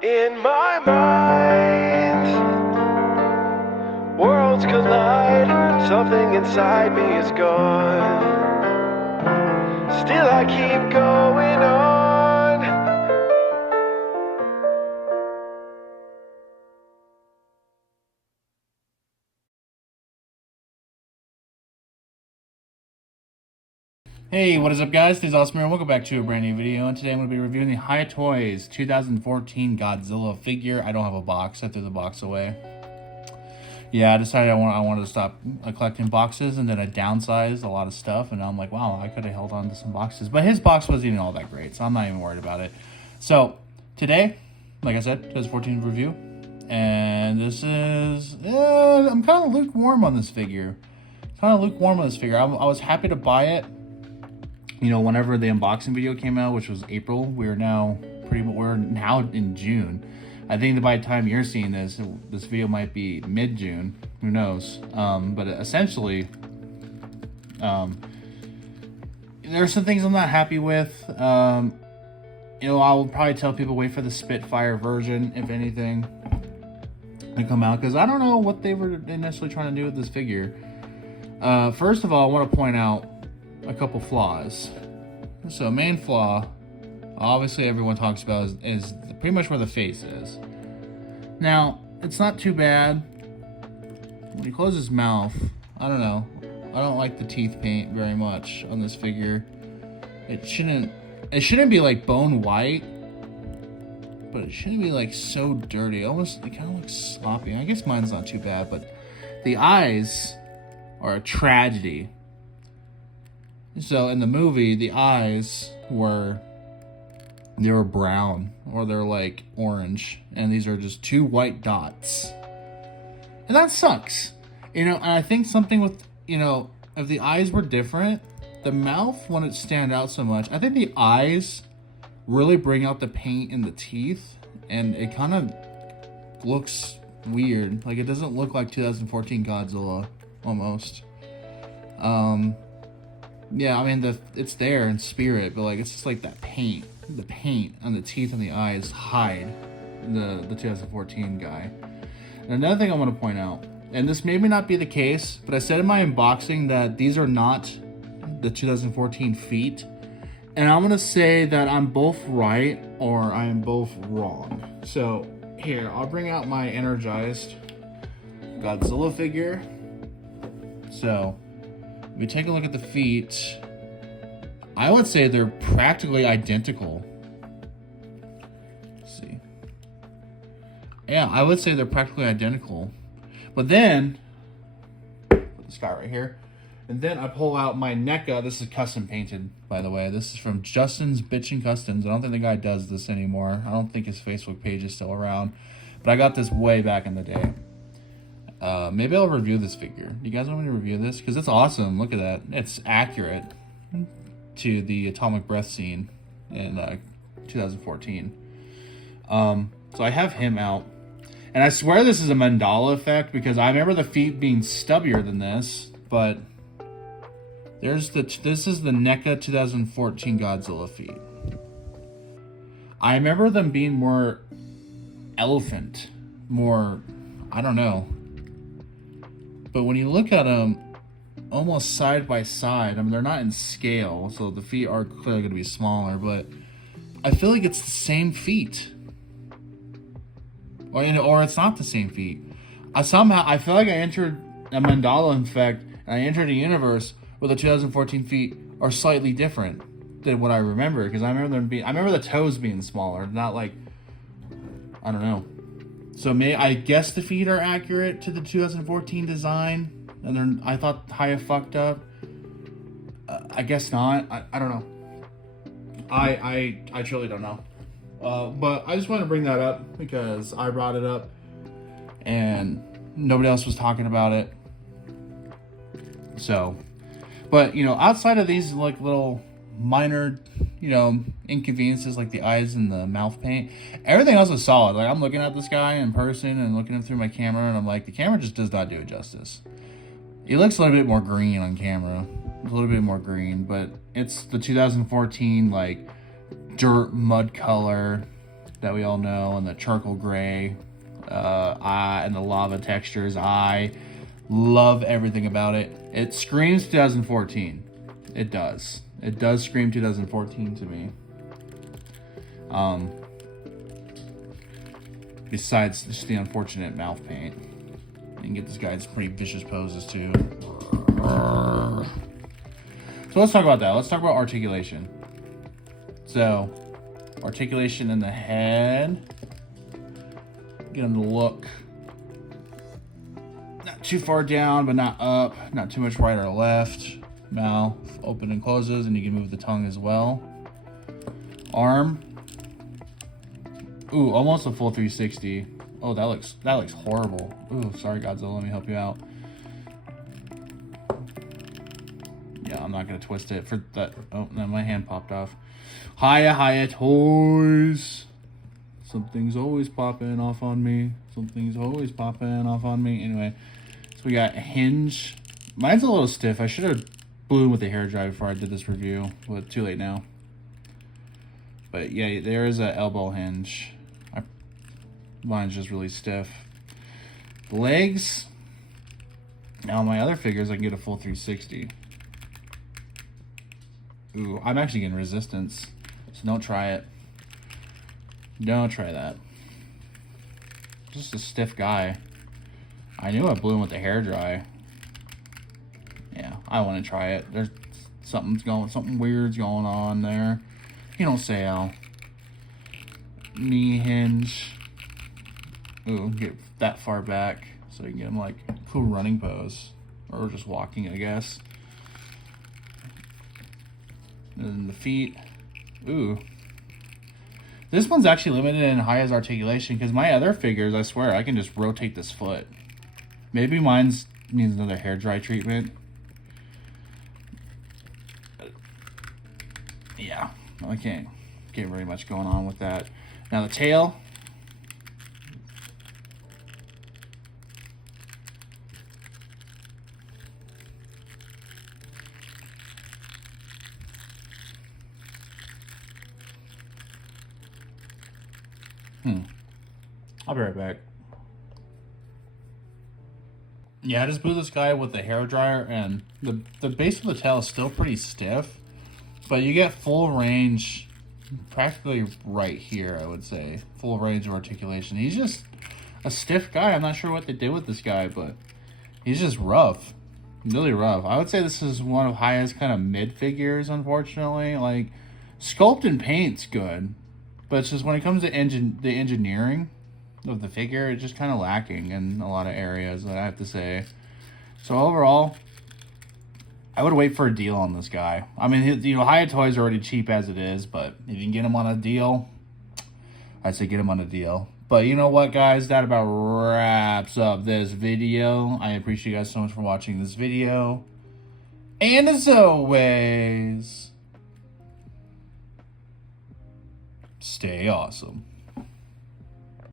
In my mind, worlds collide. Something inside me is gone. Still I keep going on. Hey, what is up guys? This is Awesome here and welcome back to a brand new video, and today I'm going to be reviewing the Hiya Toys 2014 Godzilla figure. I don't have a box. I threw the box away. Yeah, I decided I wanted to stop collecting boxes, and then I downsized a lot of stuff, and now I'm like, wow, I could have held on to some boxes. But his box wasn't even all that great, so I'm not even worried about it. So, today, like I said, 2014 review, and this is... I'm kind of lukewarm on this figure. I was happy to buy it. You know, whenever the unboxing video came out, which was April, we're now in June. I think that by the time you're seeing this video might be mid-June. Who knows? But essentially, there's some things I'm not happy with. You know, I'll probably tell people wait for the Spitfire version, if anything, to come out, because I don't know what they were initially trying to do with this figure. First of all, I want to point out a couple flaws. So main flaw, obviously everyone talks about is pretty much where the face is. Now, it's not too bad. When he closes his mouth, I don't know. I don't like the teeth paint very much on this figure. It shouldn't be like bone white, but it shouldn't be like so dirty. It kind of looks sloppy. I guess mine's not too bad, but the eyes are a tragedy. So in the movie, the eyes were brown, or they're like orange, and these are just two white dots, and that sucks. You know, and I think something with, you know, if the eyes were different, the mouth wouldn't stand out so much. I think the eyes really bring out the paint in the teeth, and it kind of looks weird. Like, it doesn't look like 2014 Godzilla almost. Yeah, I mean, it's there in spirit, but like, it's just like that paint. The paint on the teeth and the eyes hide the 2014 guy. And another thing I want to point out, and this may not be the case, but I said in my unboxing that these are not the 2014 feet. And I'm going to say that I'm both right or I am both wrong. So here, I'll bring out my energized Godzilla figure. So if we take a look at the feet, I would say they're practically identical. Let's see. Yeah, I would say they're practically identical. But then, put this guy right here. And then I pull out my NECA. This is custom painted, by the way. This is from Justin's Bitchin' Customs. I don't think the guy does this anymore. I don't think his Facebook page is still around. But I got this way back in the day. Maybe I'll review this figure. You guys want me to review this? Because it's awesome. Look at that. It's accurate to the atomic breath scene in 2014. So I have him out. And I swear this is a mandala effect, because I remember the feet being stubbier than this. But this is the NECA 2014 Godzilla feet. I remember them being more elephant. More, I don't know. But when you look at them almost side by side, I mean, they're not in scale, so the feet are clearly going to be smaller, but I feel like it's the same feet. Or it's not the same feet. I feel like I entered a mandala effect, and I entered a universe where the 2014 feet are slightly different than what I remember, because I remember the toes being smaller, not like, I don't know. So I guess the feet are accurate to the 2014 design, and I thought Hiya fucked up. I guess not. I don't know. I truly don't know. But I just want to bring that up because I brought it up, and nobody else was talking about it. So, but you know, outside of these like little minor, you know, inconveniences like the eyes and the mouth paint, everything else is solid. Like, I'm looking at this guy in person and looking at him through my camera, and I'm like, the camera just does not do it justice. He looks a little bit more green on camera, a little bit more green, but it's the 2014 like dirt mud color. that we all know, and the charcoal gray eye, and the lava textures. I love everything about it. It screams 2014. It does. It does scream 2014 to me. Besides just the unfortunate mouth paint. You can get this guy's pretty vicious poses too. So let's talk about that. Let's talk about articulation. So, articulation in the head. Get him to look not too far down, but not up. Not too much right or left. Mouth open and closes, and you can move the tongue as well. Arm. Ooh, almost a full 360. Oh, that looks horrible. Ooh, sorry Godzilla, let me help you out. Yeah, I'm not gonna twist it for that. Oh, no, my hand popped off. Hiya toys. Something's always popping off on me. Something's always popping off on me. Anyway, so we got a hinge. Mine's a little stiff. I should have blew with the hair dry before I did this review, but too late now. But yeah, there is an elbow hinge. Mine's just really stiff. The legs. Now my other figures, I can get a full 360. Ooh, I'm actually getting resistance, so don't try it. Don't try that. Just a stiff guy. I knew I blew him with the hair dry. Yeah, I want to try it. There's something weird's going on there. You don't say, Al. Knee hinge. Ooh, get that far back so you can get him like cool running pose, or just walking, I guess. And then the feet. Ooh. This one's actually limited in Hiya's articulation, because my other figures, I swear, I can just rotate this foot. Maybe mine's needs another hair dry treatment. Yeah, I can't get very much going on with that. Now the tail. I'll be right back. Yeah, I just blew this guy with the hair dryer, and the base of the tail is still pretty stiff, but you get full range practically right here, I would say. Full range of articulation. He's just a stiff guy. I'm not sure what they did with this guy, but he's just rough. Really rough. I would say this is one of Hiya's kind of mid figures, unfortunately. Like, sculpt and paint's good, but it's just when it comes to the engineering of the figure, it's just kind of lacking in a lot of areas, I have to say. So overall, I would wait for a deal on this guy. I mean, you know, Hiya Toys are already cheap as it is, but if you can get him on a deal, I'd say get him on a deal. But you know what, guys? That about wraps up this video. I appreciate you guys so much for watching this video. And as always, stay awesome.